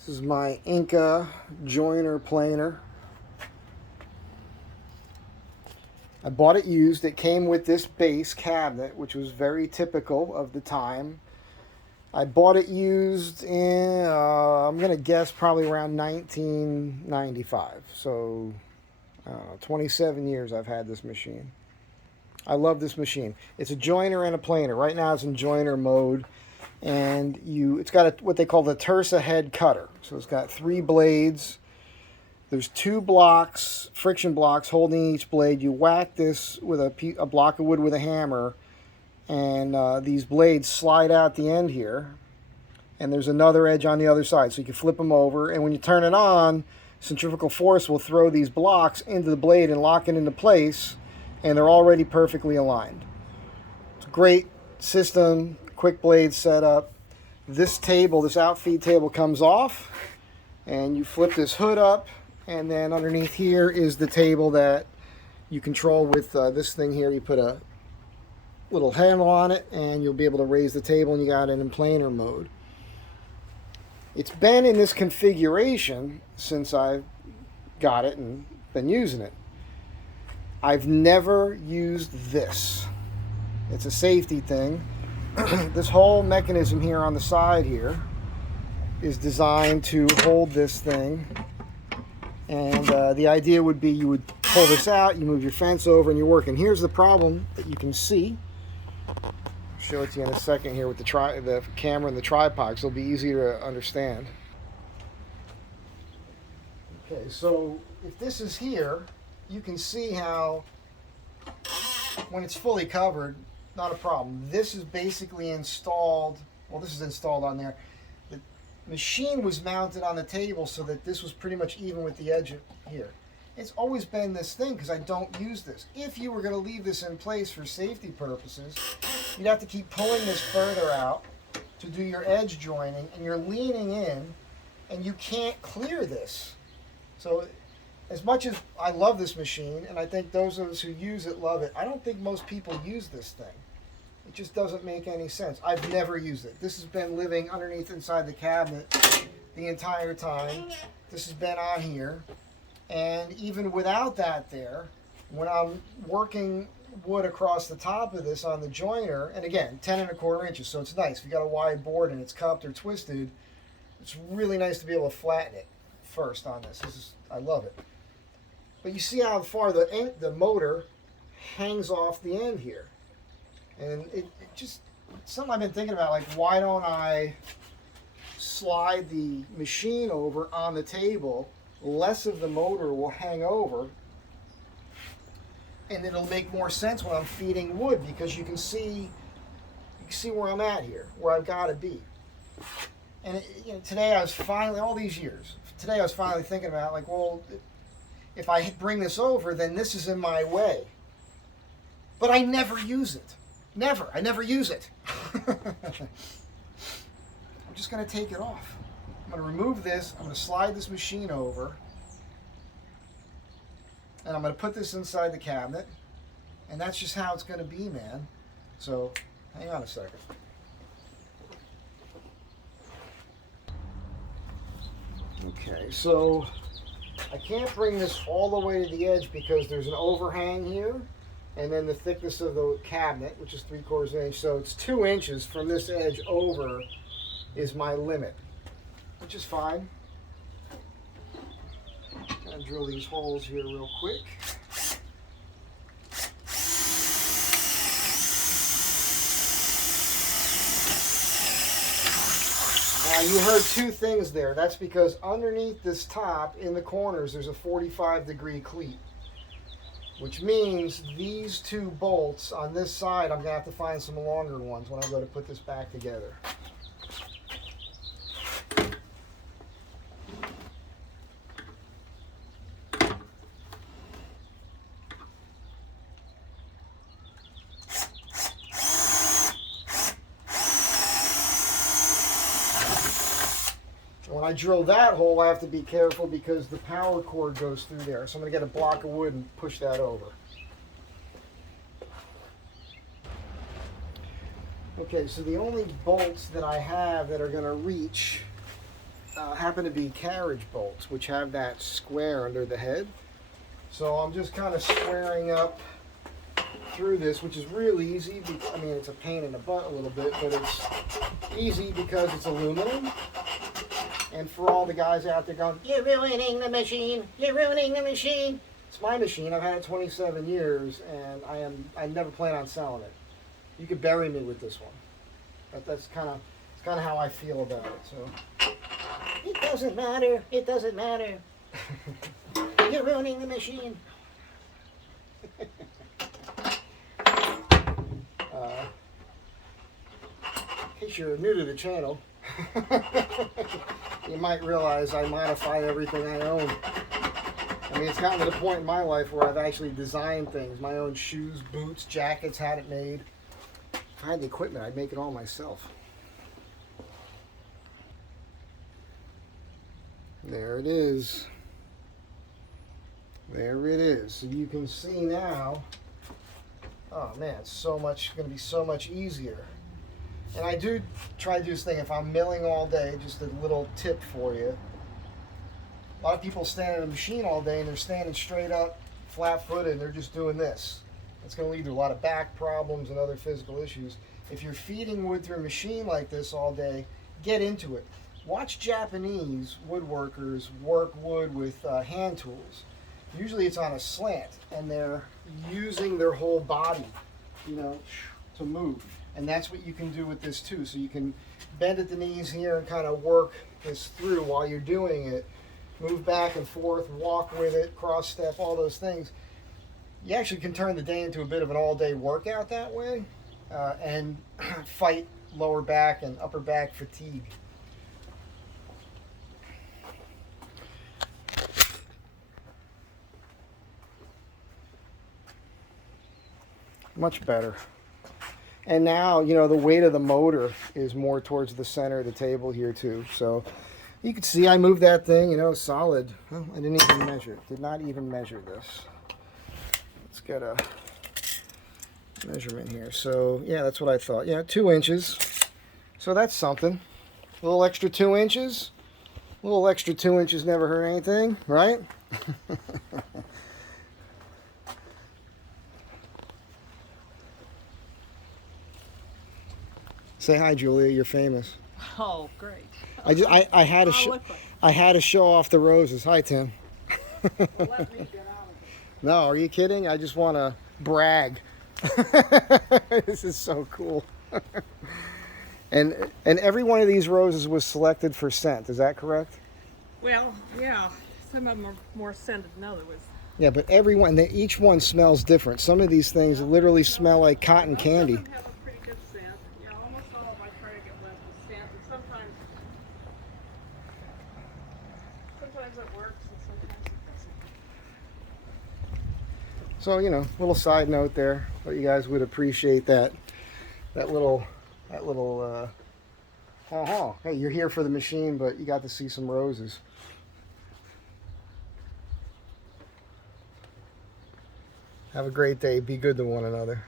This is my Inca joiner planer. I bought it used. It came with this base cabinet, which was very typical of the time. I bought it used in, I'm going to guess, probably around 1995. So, 27 years I've had this machine. I love this machine. It's a joiner and a planer. Right now it's in joiner mode. And it's got what they call the Tersa head cutter. So it's got 3 blades. There's 2 blocks, friction blocks holding each blade. You whack this with a block of wood with a hammer, and these blades slide out the end here. And there's another edge on the other side, so you can flip them over. And when you turn it on, centrifugal force will throw these blocks into the blade and lock it into place, and they're already perfectly aligned. It's a great system. Quick blade setup. This table, this outfeed table, comes off, and you flip this hood up, and then underneath here is the table that you control with this thing here. You put a little handle on it, and you'll be able to raise the table, and you got it in planer mode. It's been in this configuration since I've got it and been using it. I've never used this. It's a safety thing. This whole mechanism here on the side here is designed to hold this thing, and the idea would be you would pull this out, you move your fence over, and you're working. Here's the problem that you can see. I'll show it to you in a second here with the camera and the tripod, so it'll be easier to understand. Okay, so if this is here, you can see how when it's fully covered, not a problem. This is basically installed, well, this is installed on there. The machine was mounted on the table so that this was pretty much even with the edge here. It's always been this thing because I don't use this. If you were going to leave this in place for safety purposes, you'd have to keep pulling this further out to do your edge joining, and you're leaning in, and you can't clear this. So as much as I love this machine, and I think those of us who use it love it, I don't think most people use this thing. It just doesn't make any sense. I've never used it. This has been living underneath inside the cabinet the entire time. This has been on here. And even without that there, when I'm working wood across the top of this on the joiner, and again, 10 1/4 inches, so it's nice. If you got a wide board and it's cupped or twisted, it's really nice to be able to flatten it first on this. I love it. But you see how far the motor hangs off the end here. And it just, something I've been thinking about, like, why don't I slide the machine over on the table? Less of the motor will hang over, and it'll make more sense when I'm feeding wood, because you can see where I'm at here, where I've got to be. And today I was finally, all these years, today I was finally thinking about, like, well, if I bring this over, then this is in my way. But I never use it. Never. I never use it. I'm just going to take it off. I'm going to remove this. I'm going to slide this machine over. And I'm going to put this inside the cabinet. And that's just how it's going to be, man. So, hang on a second. Okay, so I can't bring this all the way to the edge because there's an overhang here, and then the thickness of the cabinet, which is 3/4 inch, so it's 2 inches from this edge over is my limit, which is fine. Gonna drill these holes here real quick. Now you heard 2 things there. That's because underneath this top in the corners there's a 45-degree cleat, which means these 2 bolts on this side, I'm going to have to find some longer ones when I go to put this back together. When I drill that hole, I have to be careful because the power cord goes through there. So I'm going to get a block of wood and push that over. Okay, so the only bolts that I have that are going to reach happen to be carriage bolts, which have that square under the head. So I'm just kind of squaring up through this, which is real easy. I mean, it's a pain in the butt a little bit, but it's easy because it's aluminum. And for all the guys out there going, "You're ruining the machine, you're ruining the machine." It's my machine. I've had it 27 years, and I never plan on selling it. You could bury me with this one. That's kind of how I feel about it. So it doesn't matter. It doesn't matter. You're ruining the machine. In case you're new to the channel, you might realize I modify everything I own. I mean, it's gotten to the point in my life where I've actually designed things, my own shoes, boots, jackets, had it made. If I had the equipment, I'd make it all myself. There it is. There it is. So you can see now, oh man, it's going to be so much easier. And I do try to do this thing, if I'm milling all day, just a little tip for you. A lot of people stand at a machine all day and they're standing straight up, flat-footed, and they're just doing this. It's going to lead to a lot of back problems and other physical issues. If you're feeding wood through a machine like this all day, get into it. Watch Japanese woodworkers work wood with hand tools. Usually it's on a slant, and they're using their whole body, you know, to move. And that's what you can do with this too. So you can bend at the knees here and kind of work this through while you're doing it. Move back and forth, walk with it, cross step, all those things. You actually can turn the day into a bit of an all-day workout that way, and fight lower back and upper back fatigue. Much better. And now, you know, the weight of the motor is more towards the center of the table here too. So you can see I moved that thing, you know, solid. Well, I didn't even measure it. Did not even measure this. Let's get a measurement here. So yeah, that's what I thought. Yeah, 2 inches. So that's something. A little extra 2 inches. A little extra 2 inches never hurt anything, right? Say hi, Julia. You're famous. Oh, great. I had to show off the roses. Hi, Tim. Well, let me get out of it. No, are you kidding? I just want to brag. This is so cool. and every one of these roses was selected for scent. Is that correct? Well, yeah. Some of them are more scented than others. Yeah, but each one smells different. Some of these things literally smell like cotton candy. Some of them have a pretty good scent. Yeah, almost all of them I try to get left with scent, and sometimes it works and sometimes it doesn't. So, you know, little side note there. But you guys would appreciate that little hey, you're here for the machine, but you got to see some roses. Have a great day. Be good to one another.